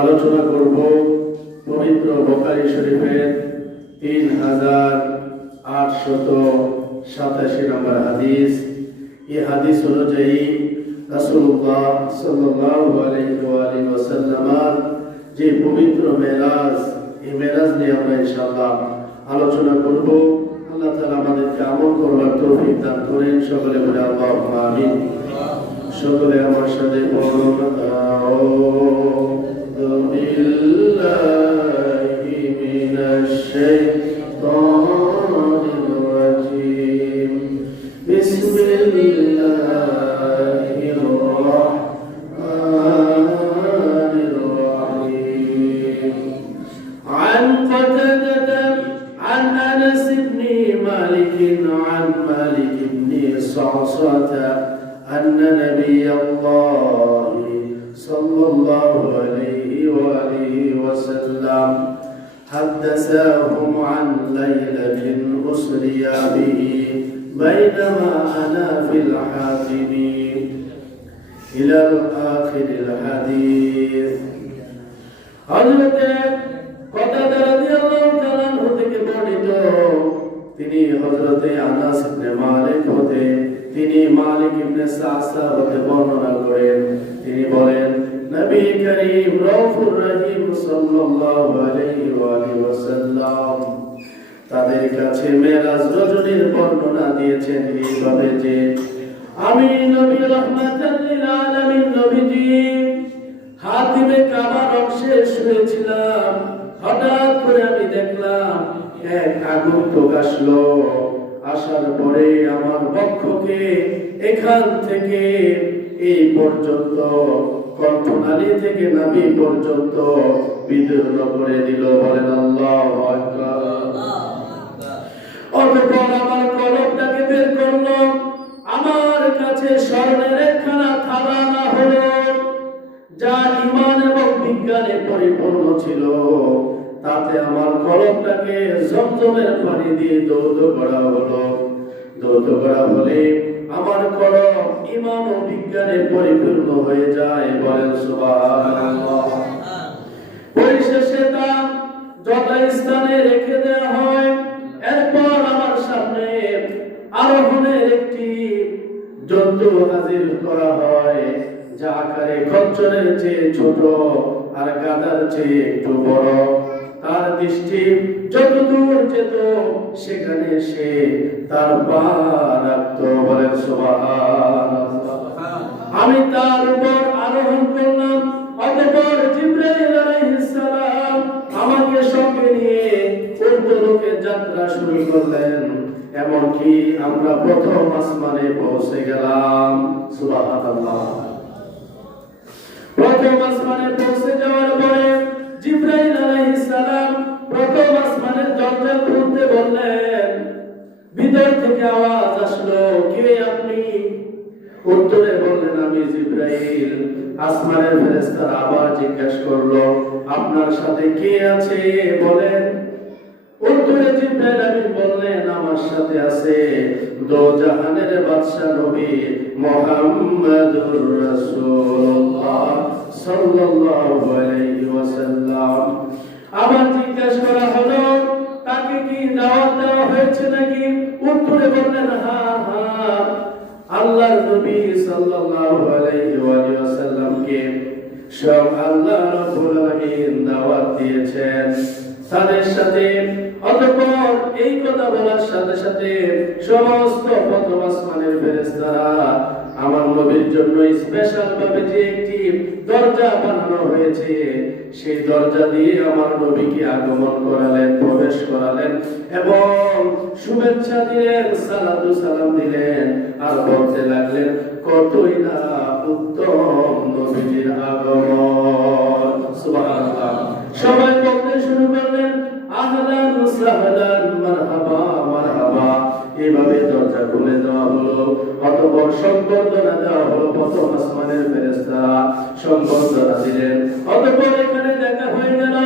আলোচনা করব পবিত্র বুখারী শরীফের 3887 নম্বর হাদিস। এই হাদিস অনুযায়ী রাসূলুল্লাহ সাল্লাল্লাহু আলাইহি ওয়াসাল্লাম যে পবিত্র মেরাজ, এই মেরাজ নিয়ে আমরা ইনশাআল্লাহ আলোচনা করব। আল্লাহ তাআলা আমাদেরকে আমল করার তৌফিক দান করেন। সকলে বলে আল্লাহুম্মা আমিন। সকলে আমার সাথে পড়ুন, আউযু বিল্লাহি মিনাশ শাইতানির রাজীম। বিসমিল্লাহির রাহমানির রাহিম। عن قتادة عن أنس بن مالك عن مالك بن صعصعة أن نبي الله صلى الله عليه وآله وسلم حدثهم عن ليلة أسري به بينما أنا في الحاكم إلى آخر الحديث. حضرت قتادة رضي الله تعالى عنه থেকে বর্ণিত, তিনি হযরতে আনাস ইবনে মালিক হতে, তিনি মালিক ইবনে সাসা হতে বর্ণনা করেন। তিনি বলেন, নবী করিম রউফুর রহিম সাল্লাল্লাহু আলাইহি ওয়াসাল্লাম তাদের কাছে মেরাজ রজনীর বর্ণনা দিয়েছেন এইভাবে যে, আমি নবী রাহমাতাল লিল আলামিন নবীজি হাতিমে কাবার অংশে শুয়েছিলাম। হঠাৎ করে আমি দেখলাম এক আগন্তুক আসলো। আসার পরে আমার বক্ষকে এখান থেকে এই পর্যন্ত, কণ্ঠনালী থেকে নাভি পর্যন্ত বিদীর্ণ করে দিল। বলেন আল্লাহু আকবার। অতঃপর আমার কলবটাকে বের করলো। আমার কাছে স্বর্ণের একখানা থালা আনা হলো, যা ঈমান এবং বিজ্ঞানে পরিপূর্ণ ছিল। তাতে আমার কলবটাকে জমজমের পানি দিয়ে ধৌত করা হলো। ধৌত করা হলে আমার কলব ঈমান ও বিজ্ঞানে পরিপূর্ণ হয়ে যায়। বলেন সুবহানাল্লাহ। পরিশেষে তা যথাস্থানে রেখে দেওয়া হয়। এরপর আমার সামনে আরোহণের একটি জন্তু হাজির করা হয়, যা আকারে খচ্চরের চেয়ে ছোট আর গাধার চেয়ে একটু বড়। তার দৃষ্টি যতদূর যেত সেখানে সে তার পা রাখত। বলেন সুবহানাল্লাহ। আমি তার উপর আরোহণ করলাম। অতঃপর জিবরাইল আলাইহিস সালাম আমাকে সঙ্গে নিয়ে ঊর্ধ্বলোকে যাত্রা শুরু করলেন। এমনকি আমরা প্রথম আসমানে পৌঁছে গেলাম। সুবহানাল্লাহ। প্রথম আসমানে পৌঁছে যাওয়ার পরে জিবরাইল আলাইহিস সালাম প্রথম আসমানের দরজা খুলতে বললেন। ভিতর থেকে আওয়াজ আসলো, কে আপনি? উত্তরে বললেন, আমি জিবরাইল। আসমানের ফেরেশতারা আবার জিজ্ঞাসা করলো, আপনার সাথে কে আছে বলেন। উত্তরে জিবরাইল আমিন বললেন, আমার সাথে আছে দো জাহানের বাদশা নবী মুহাম্মদুর রাসূলুল্লাহ সাল্লাল্লাহু আলাইহি ওয়াসাল্লাম। আবার জিজ্ঞাসা করা হলো, তাকে কি দাওয়াত দেওয়া হয়েছে নাকি? উত্তরে বললেন, হ্যাঁ হ্যাঁ, আল্লাহর নবী সাল্লাল্লাহু আলাইহি ওয়াসাল্লামকে সব আল্লাহ রাব্বুল আলামিন দাওয়াত দিয়েছেন। তাদের সাথে অতঃপর এই কথা বলার সাথে সাথে সমস্ত প্রথম আসমানের ফেরেশতারা আমার নবীর জন্য স্পেশাল ভাবে যে একটি দরজা বানানো হয়েছে, সেই দরজা দিয়ে আমার নবীকে আগমন করালেন, প্রবেশ করালেন এবং শুভেচ্ছা দিলেন, সালাতু সালাম দিলেন আর বলতে লাগলেন, কতই না উত্তম নবীজির আগমন। সুবহানাল্লাহ। সবাই বলতে শুরু করলেন, আহলান সাহলান মারহাবা মারহাবা। এইভাবে দরজা খুলে দেওয়া হলো। অতঃপর সংবর্ধনা দেওয়া হলো। প্রথম আসমানের ফেরেশতারা সংবর্ধনা দিলেন। অতঃপর এখানে দেখা হয়ে গেল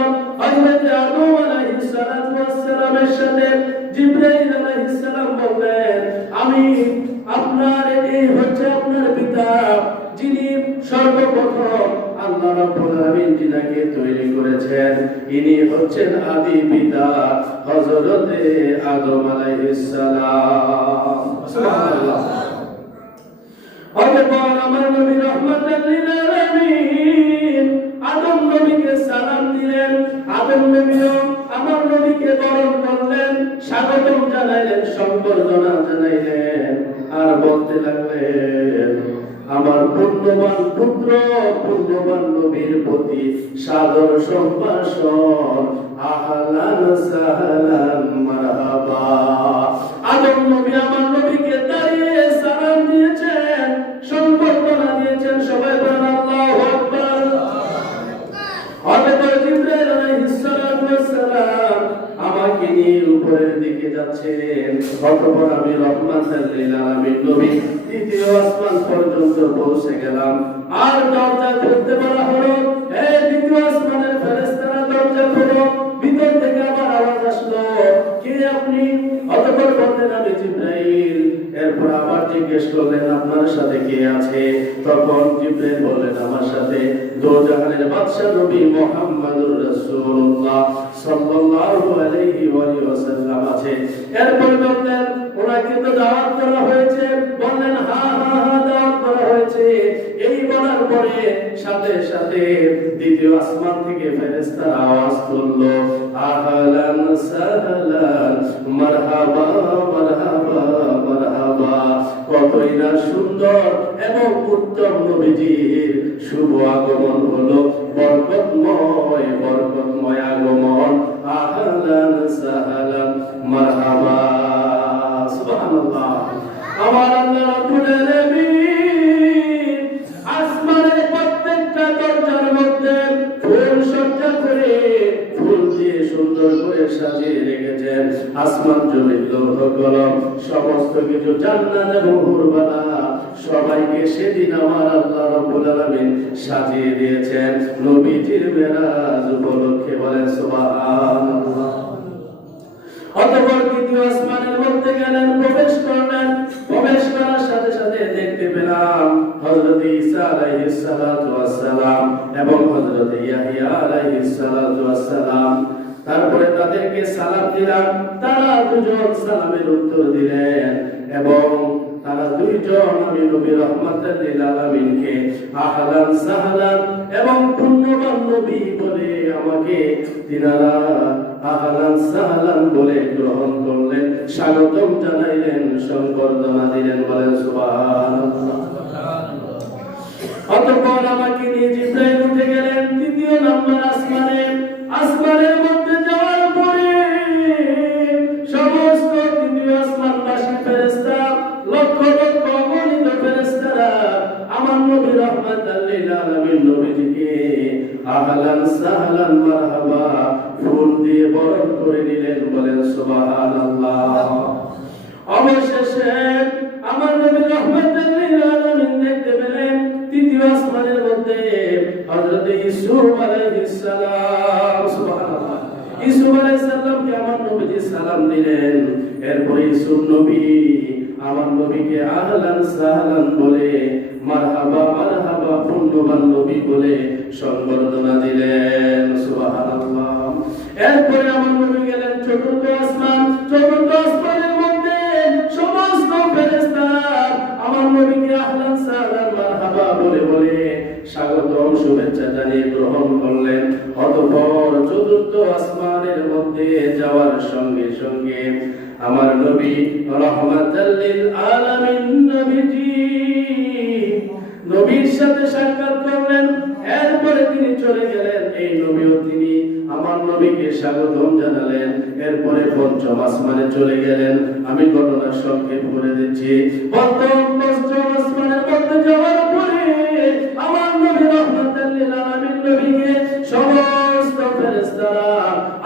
হযরত আদম আলাইহিস সালাতু ওয়াস সালামের সাথে জিবরাইল আলাইহিস সালাম বললেন, আমি আপনার, এই হচ্ছে আপনার পিতা, যিনি সর্বপ্রথম আল্লাহ রাব্বুল আলামিন যিনাকে তৈরি করেছেন ইনি হচ্ছেন আদি পিতা হযরতে আদম আলাইহিস সালাম। সুবহানাল্লাহ। অতঃপর আমার নবী রাহমাতাল লিল আলামিন আদম নবীকে সালাম দিলেন। আদম নবীও আমার নবীকে বরণ করলেন, স্বাগতম জানাইলেন, সম্বর্ধনা জানাইলেন, আর বলতে লাগলেন আমার পুণ্যবান পুত্র পুণ্যবান নবীর প্রতি সাদর সম্ভাষণ, আহলান সাহলান মারহাবা। আদম নবী আমার নবীকে দাঁড়িয়ে সালাম দিয়েছেন, সম্বর্ধনা দিয়েছেন। সবাই বলেন আল্লাহু আকবার। অতঃপর জিবরাইল আলাইহিস সালাতু ওয়াস সালাম আমাকে নিয়ে উপরের দিকে যাচ্ছেন। অতঃপর আমি রহমাতাল লিল আলামিন নবী তৃতীয় আসমান পর্যন্ত পৌঁছে গেলাম। আর দরজা খুলতে বলা হলো, হে দ্বিতীয় আসমানের ফেরেশতারা দরজা খোলো। ভিতর থেকে আবার আওয়াজ আসলো, কে আপনি? অতঃপর বললেন আমি জিবরাইল। এরপর আবার জিজ্ঞেস করলেন আপনার সাথে কে আছে? তখন জিবরাইল বললেন আমার সাথে দোজাহানের বাদশা নবী মুহাম্মদুর রাসূলুল্লাহ সাল্লাল্লাহু আলাইহি ওয়াসাল্লাম আছে। এরপর বললেন ওনাকে তো দাওয়াত করা হয়েছে। বললেন হ্যাঁ হ্যাঁ হ্যাঁ দাওয়াত করা হয়েছে। এই বলার পরে সাথে সাথে দ্বিতীয় আসমান থেকে ফেরেশতারা আওয়াজ তুললো, আহলান সাহলান মারহাবা মারহাবা মারহাবা। কতই না সুন্দর এবং উত্তম নবীজির শুভ আগমন হলো, বরকতময় বরকতময় আগমন, আহলান সাহলান মারহাবা। সুবহানাল্লাহ। আমার আল্লাহ রাব্বুল আলামিন আসমানের প্রত্যেকটা দরজার মধ্যে ফুল সজ্জা করে, ফুল দিয়ে সুন্দর করে সাজিয়ে রেখেছেন। আসমান জমিন লৌহ কলম সমস্ত কিছু জান্নাত এবং হুরবালা সবাইকে সেদিন আমার আল্লাহ রাব্বুল আলামিন সাজিয়ে দিয়েছেন নবীজির মেরাজ উপলক্ষে। বলেন সুবহানাল্লাহ। অতঃপর দ্বিতীয় আসমানের মধ্যে গেলেন, প্রবেশ করলেন। প্রবেশ করার সাথে সাথে দেখতে পেলাম হযরত ঈসা আলাইহিস সালাতু ওয়াস সালাম এবং হযরত ইয়াহইয়া আলাইহিস সালাতু ওয়াস সালাম। তারপরে তাদেরকে সালাম দিলাম। তারা দুজন সালামের উত্তর দিলেন এবং তারা দুইজন আমি নবী রাহমাতাল লিল আলামিনকে আহলান সাহলান এবং পুণ্যবান নবী বলে আমাকে তিনারা আহলান সাহলান বলে গ্রহণ করলেন, স্বাগতম জানাইলেন, সম্বর্ধনা দিলেন। বলেন সুবহানাল্লাহ। অতঃপর আমাকে নিয়ে জিবরাইল উঠে গেলেন তৃতীয় নম্বর আসমানে। আসমানের মধ্যে যাওয়ার পরে সমস্ত তৃতীয় আসমানবাসী ফেরেশতা লক্ষ লক্ষ অগণিত ফেরেশতারা আমার নবী রাহমাতাল লিল আলামিন নবীজিকে আহলান সাহলান মারহাবা ফুল দিয়ে বরণ করে নিলেন। বলেন সুবহানাল্লাহ। অবশেষে আমার নবী রাহমাতাল লিল আলামিন দেখতে পেলেন তৃতীয় আসমানের মধ্যে হযরত ইউসুফ আলাইহিস সালাম। সুবহানাল্লাহ। ইউসুফ আলাইহিস সালামকে আমার নবীজি সালাম দিলেন। এরপর ইউসুফ নবী আমার নবীকে আহলান সাহলান বলে মারহাবা মারহাবা পুণ্যবান নবী বলে সম্বর্ধনা দিলেন। সুবহানাল্লাহ। এরপরে আমার নবী গেলেন চতুর্থ আসমান। চতুর্থ আসমানের মধ্যে সমস্ত ফেরেশতা আমার নবীকে আহলান সাহলান মারহাবা বলে বলে স্বাগতম শুভেচ্ছা জানিয়ে গ্রহণ করলেন। অতঃপর চতুর্থ আসমানের মধ্যে যাওয়ার সঙ্গে সঙ্গে আমার নবী রাহমাতাল লিল আলামিন নবীর সাথে সাক্ষাৎ করলেন। এরপরে তিনি চলে গেলেন। এই নবীও তিনি আমার নবীকে স্বাগতম জানালেন। এরপরে পঞ্চম আসমানে চলে গেলেন। আমি ঘটনা সংক্ষেপ করে দিচ্ছি। পঞ্চম আসমানের মধ্যে যাওয়ার পরে আমার নবী রাহমাতাল লিল আলামিন নবীকে সমস্ত ফেরেশতারা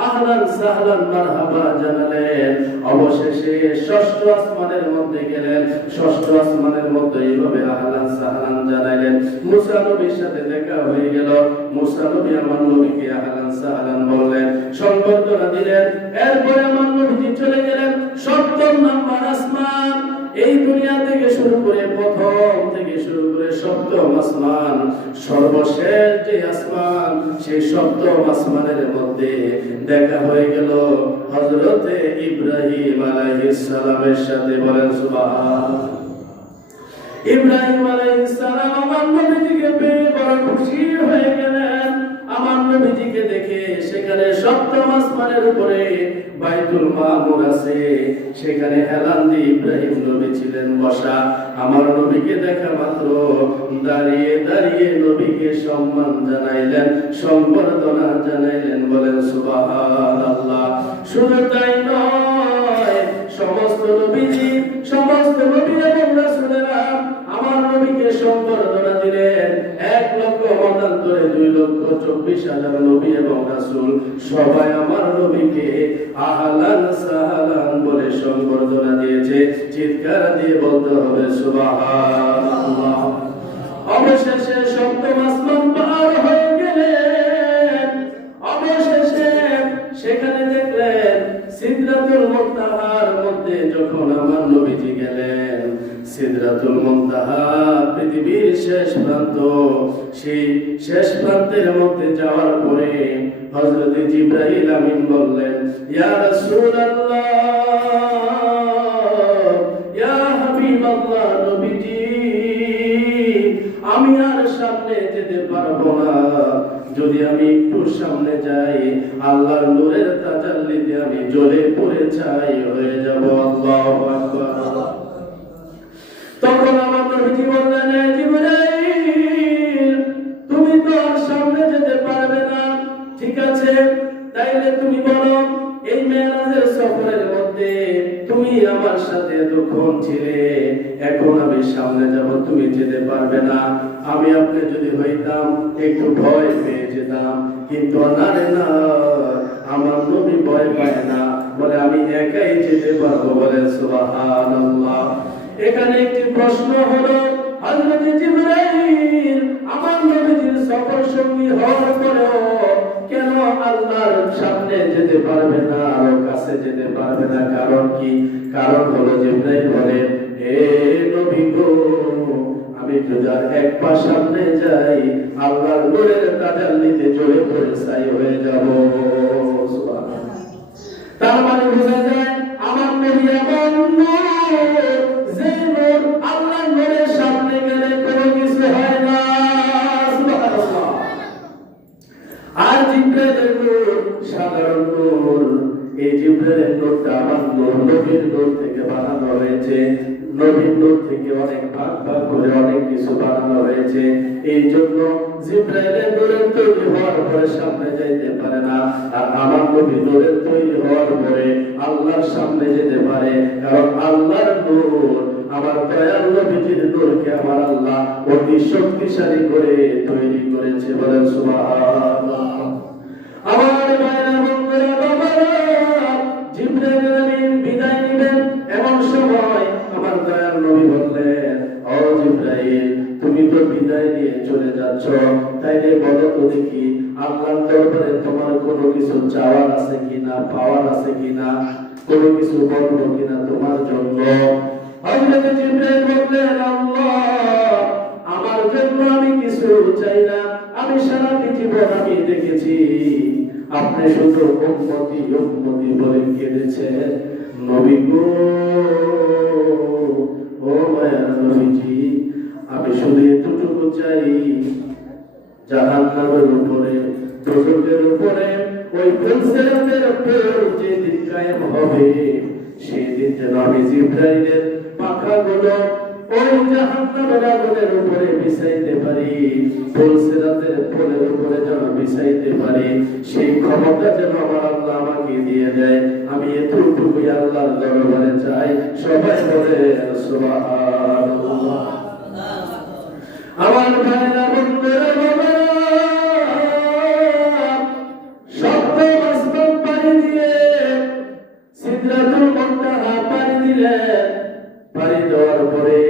আহলান সাহলান মারহাবা জানালেন। অবশেষে ষষ্ঠ আসমানের মধ্যে গেলেন। ষষ্ঠ আসমানের মধ্যে এইভাবে আহলান সাহলান জানাইলেন। মুসা নবীর সাথে দেখা হয়ে গেল। মুসা নবী আমার নবীকে আহলান সাহলান বললেন, সম্বর্ধনা দিলেন। এরপরে আমার নবীজি চলে গেলেন সপ্তম নম্বর আসমান। এই দুনিয়া থেকে শুরু করে প্রথম থেকে শুরু করে সপ্তম আসমান, সর্বশেষ যে আসমান, সেই সপ্তম আসমানের মধ্যে দেখা হয়ে গেল হযরতে ইব্রাহিম আলাইহিস সালামের সাথে। বলেন সুবহানাল্লাহ। ইব্রাহিম আলাইহিস সালাম আমার নবীজিকে পেয়ে বড় খুশি হয়ে গেলেন। আমার নবীজিকে দেখে সেখানে সপ্তম আসমানের উপরে বাইতুল মামুর আছে, সেখানে হেলান দিয়ে ইব্রাহিম নবী ছিলেন বসা। আমার নবীকে দেখা মাত্র দাঁড়িয়ে দাঁড়িয়ে নবীকে সম্মান জানাইলেন, সম্বর্ধনা জানাইলেন। বলেন সুবহানাল্লাহ। শুধু তাই নয়, সমস্ত নবীজি, সমস্ত নবী এবং রাসূলেরা আমার নবীকে সম্বর্ধনা দিলেন। 1,00,000 মতান্তরে 2,24,000 নবী এবং রাসূল সবাই আমার নবীকে আহলান সাহলান বলে সম্বর্ধনা দিয়েছে। চিৎকার দিয়ে বলতে হবে সুবহানাল্লাহ। অবশেষে সপ্তম আসমান পার হয়ে গেলেন। অবশেষে সেখানে দেখলেন সিদরাতুল মুনতাহার মধ্যে যখন আমার নবীজি গেলেন, সিদরাতুল মুনতাহা পৃথিবীর শেষ প্রান্ত। সেই শেষ প্রান্তের মধ্যে যাওয়ার পরে হযরত জিবরাইল আমিন বললেন, ইয়া রাসূলুল্লাহ, ইয়া হাবিবাল্লাহ, নবীজি আমি আর সামনে যেতে পারবো না। যদি আমি একটু সামনে যাই, আল্লাহর নূরের তাজাল্লিতে আমি জ্বলে পুড়ে ছাই হয়ে যাব। আল্লাহু আকবার। তখন আমার নবীজি বললেন, জিবরাইল তুমি তো আর সামনে যেতে পারবে না। ঠিক আছে, তাইলে তুমি বলো, এই মেরাজের সফরের মধ্যে তুমি আমার সাথে এতক্ষণ ছিলে, এখন আমি সামনে যাব, তুমি যেতে পারবে না। আমি আপনি যদি হইতাম একটু ভয় পেয়ে যেতাম, কিন্তু না রে না, আমার নবী ভয় পায় না, বলে আমি একাই যেতে পারবো। বলে সুবহানাল্লাহ। এখানে একটি প্রশ্ন হলো, হযরত জিবরাইল আমার নবীর সফর সঙ্গী হওয়ার পরেও কেন আল্লাহর সামনে যেতে পারবে না, আরো কাছে যেতে পারবে না? কারণ কি? কারণ হলো জিবরাইল বলে, হে নবী গো, আমি যদি আর এক পা সামনে যাই, আল্লাহর নূরের তাজাল্লিতে জ্বলে পড়ে ছাই হয়ে যাব। সুবহানাল্লাহ। তার মানে বোঝা যায় আমার নবী এমন নূর, যে নূর আল্লাহর নূরের সামনে গেলে কোনো কিছু হয় না। সুবহানাল্লাহ। আর জিবরাইলের নূর সাধারণ নূর। এই জিবরাইলের নূরটা আমার নূর, নবীর নূর থেকে বানানো হয়েছে। নবীর নূর থেকে অনেক ভাগ ভাগ করে অনেক কিছু বানানো হয়েছে। এই জন্য জিবরাইলের নূরের তৈরি হওয়ার পরে সামনে যাইতে পারে না, আর আমার নবী নূরের তৈরি হওয়ার পরে আল্লাহর সামনে যেতে পারে। কারণ আল্লাহর নূর, আমার দয়াল নবীজির নূরকে আমার আল্লাহ অতি শক্তিশালী করে তৈরি করেছে। বলেন সুবহানাল্লাহ। আমার মায়েরা, বন্ধুরা, বাবারা, জিবরাইল আমিন বিদায় নিবেন, এমন সময় আমার দয়াল নবী বললেন, ও জিবরাইল, তুমি তো বিদায় নিয়ে চলে যাচ্ছ, তাইলে বলো তো দেখি, আল্লাহর দরবারে তোমার কোনো কিছু চাওয়ার আছে কিনা, পাওয়ার আছে কিনা, কোনো কিছু বলবো কিনা তোমার জন্য? হযরত জিবরাইল বললেন, আল্লাহ, আমার জন্য আমি কিছু চাই না। আমি সারা জীবন আমি দেখেছি আপনি শুধু উম্মতি উম্মতি বলে কেঁদেছেন। নবী গো, ও মায়ার নবীজি, আমি শুধু এতটুকু চাই, জাহান্নামের উপরে, দোজখের উপরে ওই ফুলসিরাতের উপর যেদিন কায়েম হবে, সেদিন যেন আমি জিবরাইলের পাখাগুলো ওই জাহান্নামের আগুনের উপরে বিছাইতে পারি, ফুলসিরাতের ফুলের উপরে যেন বিছাইতে পারি। সেই ক্ষমতা যেন আমার আল্লাহ আমাকে দিয়ে দেয়। আমি এতটুকু আল্লাহর দরবারে চাই। সবাই বলে সুবহানাল্লাহ। আমার ভাইরা, বন্ধুরা, বাবারা, সপ্তম আসমান পাড়ি দিয়ে সিদরাতুল মুনতাহা পাড়ি দিলেন। পাড়ি দেওয়ার পরে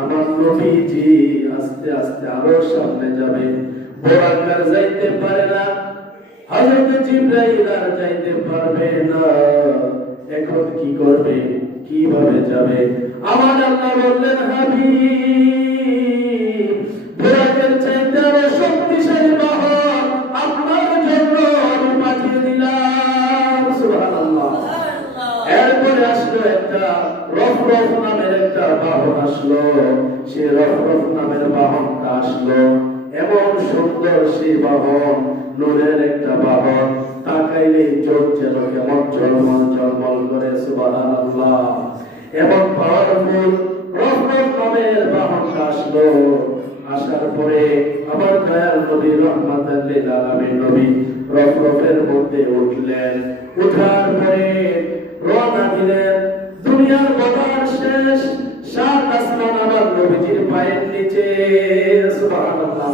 আমার নবীজি আস্তে আস্তে আরো সামনে যাবে। বোরাকার যাইতে পারে না, হযরত জিবরাইল আর যাইতে পারবে না। এখন কি করবে, কিভাবে যাবে? আমার আল্লাহ বললেন হাবিব বুরাকের চাইতে আরো শক্তিশালী বাহন আপনার জন্য আমি পাঠিয়ে দিলাম। সুবহানাল্লাহ। এরপরে আসলো একটা রফরফ নামের একটা বাহন আসলো। সেই রফরফ নামের বাহনটা আসলো, এমন সুন্দর সেই বাহন, নূরের একটা বাহন, তাকাইলেই চোখ যেন কেমন ঝলমল ঝলমল করে। সুবহানাল্লাহ। এমন পাওয়ারফুল রফরফ নামের বাহনটা আসলো। আসার পরে আমার দয়াল নবী রহমাতাল লিল আলামিন নবী রফরফের মধ্যে উঠলেন। উঠার পরে রওনা দিলেন। দুনিয়ার বাজার শেষ, সাত আসমান আমার নবীজির পায়ের নিচে। সুবহানাল্লাহ।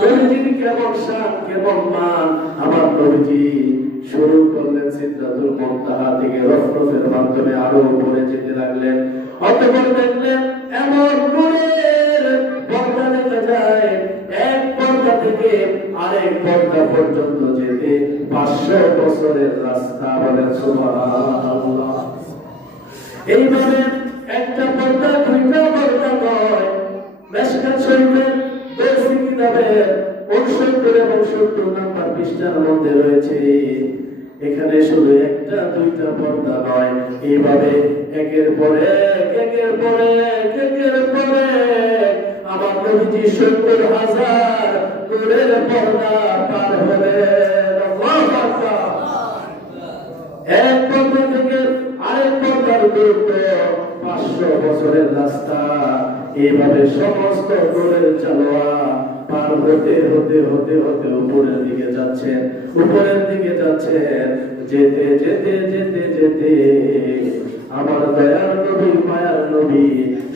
নবীজির কেমন শান, কেমন মান। আমার নবীজি শুরু করলেন সিদরাতুল মুনতাহা থেকে রফরফের মাধ্যমে আরো উপরে যেতে লাগলেন। অতঃপর দেখলেন এমন নূরের পর্দা দেখা যায়, এক পর্দা থেকে আরেক পর্দা পর্যন্ত যেতে 500 বছরের রাস্তা। বলেন সুবহানাল্লাহ। এইভাবে একটা পর্দা, দুইটা পর্দা নয়। মেশকাত শরীফের দর্শী কিতাবে 69 এবং 70 নাম্বার পৃষ্ঠার মধ্যে রয়েছে। এখানে শুধু একটা দুইটা পর্দা নয়, এইভাবে একের পরে এক, একের পরে এক, একের পরে আমার নবীজি 70,000 নূরের পর্দা পার হলেন। আল্লাহু আকবার। এক পর্দা থেকে আরেক পর্দার দূরত্ব 500 বছরের রাস্তা। এইভাবে সমস্ত নূরের চালোয়া পার হতে হতে হতে হতে উপরের দিকে যাচ্ছেন, উপরের দিকে যাচ্ছেন। যেতে যেতে যেতে যেতে আমার দয়ার নবী, মায়ার নবী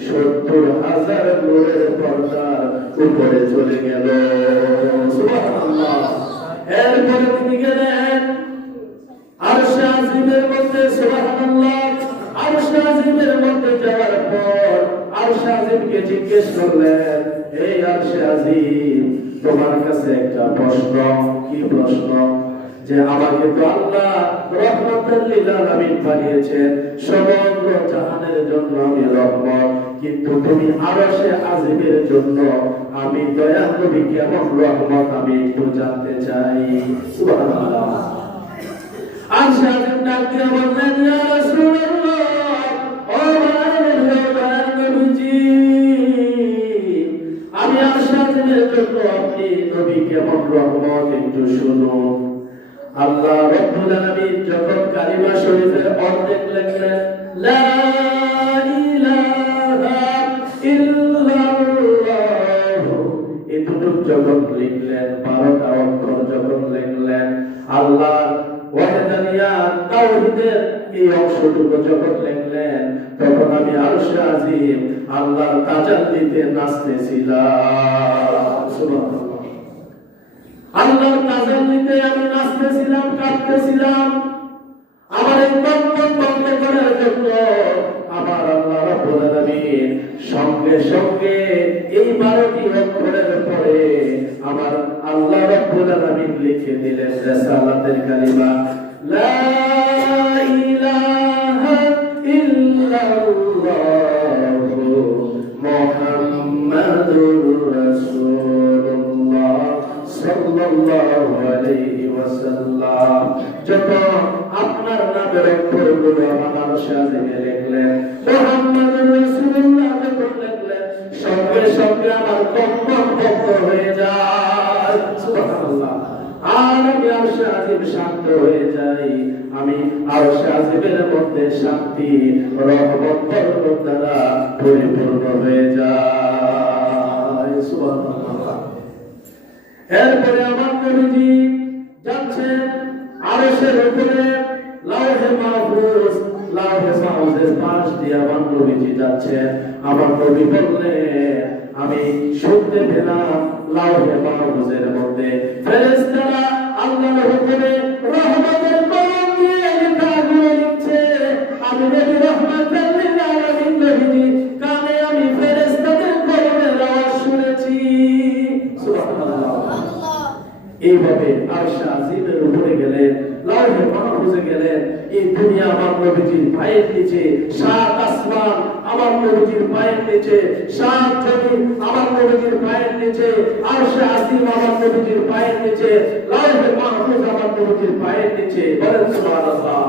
70,000 নূরের পর্দার উপরে চলে গেল। সুবহানাল্লাহ। এরপরে তিনি গেলেন আরশে আজিমের মধ্যে। সুবহানাল্লাহ। আরশে আজিমের মধ্যে যাওয়ার পর আরশে আজিমকে জিজ্ঞেস করলেন, এই আরশে আজিম, তোমার কাছে একটা প্রশ্ন। কি প্রশ্ন? যে আমাকে তো আল্লাহ রহমাতুল লিল আলামিন বানিয়েছেন, সমগ্র জাহানের জন্য আমি রহমত, কিন্তু তুমি আরশে আজিমের জন্য আমি দয়াল নবী কেমন রহমত আমি একটু জানতে চাই। সুবহানাল্লাহ। আরশে আজিম ডাক দিয়ে বললেন, ইয়া রাসূলুল্লাহ, ও দয়াল নবীজি, আমি আরশে আজিমের জন্য আপনি নবী কেমন রহমত একটু শুনুন। আল্লাহ রাব্বুল আলামিন যখন কালিমা শরীফের অর্ধেক লিখলেন, লা ইলাহা ইল্লাল্লাহ, এতটুকু যখন লিখলেন, 12টা অক্ষর যখন লিখলেন, আল্লাহর ওয়াহদানিয়াত তাওহীদের এই অংশটুকু যখন লিখলেন, তখন আমি আরশে আজিম আল্লাহর তাজাল্লিতে নাচতেছিলাম। সুবহানাল্লাহ। আল্লাহর তাজাল্লিতে আমি নাচতেছিলাম, কাঁদতেছিলাম। আমার এই কম্পন বন্ধ করার জন্য আমার আল্লাহ রাব্বুল আলামিন সঙ্গে সঙ্গে এই 12টি অক্ষরের পরে আমার আল্লাহ রাব্বুল আলামিন লিখে দিলেন রিসালাতের কালিমা, লা ইলাহা ইল্লাল্লাহু মুহাম্মাদুর রাসূলুল্লাহ সাল্লাল্লাহু আলাইহি ওয়াসাল্লাম। যখন আপনার নামের অক্ষরগুলো আমার আরশে আজিমে লিখলেন, মুহাম্মাদুর রাসূলুল্লাহ যখন লিখলেন, সঙ্গে সঙ্গে আমার কম্পন বন্ধ হয়ে যায়। সুবহানাল্লাহ। আর আমি আরশে আজিম শান্ত হয়ে যাই। আমি আরশে আজিমের মধ্যে শান্তি, রহমত, বরকত দ্বারা পরিপূর্ণ হয়ে যায়। সুবহানাল্লাহ। এরপরে আমার নবীজি যাচ্ছেন আরশের উপরে, লাওহে মাহফুজ, লাওহে মাহফুজের পাশ দিয়ে আমার নবীজি যাচ্ছেন। আমার নবী বললেন, আমি শুনতে পেলাম লাওহে মাহফুজের মধ্যে ফেরেশতারা আল্লাহর হুকুমে রহমতের কলম দিয়ে লেখাগুলো লিখছে। আমি নবী রহমাতুল লিল আলামিন নবীজি কানে আমি ফেরেশতাদের কলমের আওয়াজ শুনেছি। সুবহানাল্লাহ। এইভাবে আরশে আজিমের উপরে গেলেন, লাউহে মাহফুজে গেলেন, এই দুনিয়া আমার নবীজির পায়ের নিচে, সাত আসমান আমার নবীজির পায়ের নিচে, সাত জমিন আমার নবীজির পায়ের নিচে, আরশে আসিম আমার নবীজির পায়ের নিচে, লাউহে মাহফুজ আমার নবীজির পায়ের নিচে। বলেন সুবহানাল্লাহ।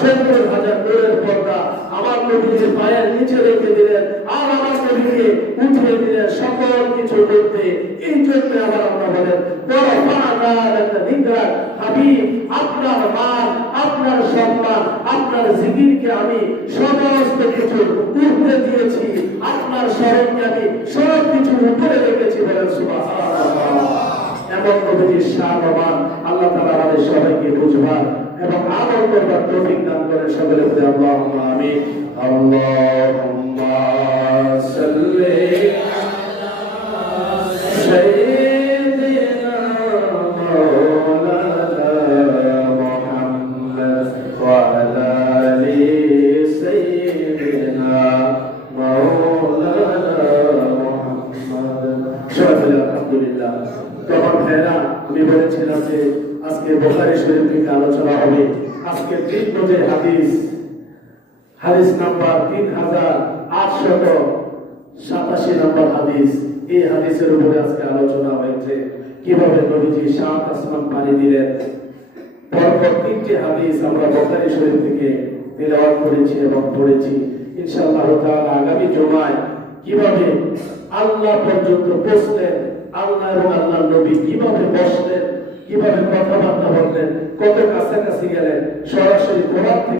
70,000 নূরের পর্দা আমার নবীজির পায়ের নিচে রেখে দিলেন, আর আমার নবীকে উঠিয়ে দিলেন সকল কিছু করতে। এই জন্য আবার আমরা বলেন হাবিব, আপনার মান, আপনার সম্মান, আপনার জিকিরকে আমি সমস্ত কিছু উঠতে দিয়েছি, আপনার স্মরণকে আমি সব কিছু উপরে রেখেছি। বলেন সুবহানাল্লাহ। এমন নবীজির শান ও মান আল্লাহ তাআলা আমাদের সবাইকে বুঝবার এবং আমল করবার তৌফিক দান করেন। সকলে বলি আল্লাহুম্মা আমিন। আল্লাহুম্মা সাল্লি আলা সাইয়্যিদিনা মাওলানা মুহাম্মদ ওয়া আলা আলি সাইয়্যিদিনা মাওলানা মুহাম্মদ। আলহামদুলিল্লাহ। তখন ভাইরা আমি বলেছিলাম যে আজকে বুখারী শরীফ থেকে আলোচনা হবে। আজকে 3 নম্বর হাদিস নাম্বার 3887 নম্বর হাদিস। এই হাদিসের উপরে আজকে আলোচনা হয়েছে কিভাবে নবীজি 7 আসমান পাড়ি দিলেন। পরপর 3টি হাদিস আমরা বুখারী শরীফ থেকে তেলাওয়াত করেছি এবং পড়েছি। ইনশাআল্লাহ তাআলা আগামী জুমায় কিভাবে আল্লাহ পর্যন্ত পৌঁছলেন, আল্লাহ এবং আল্লাহর নবী কিভাবে বসলেন, কিভাবে কথাবার্তা বললেন, কত কাছাকাছি গেলেন, সরাসরি কোরআন থেকে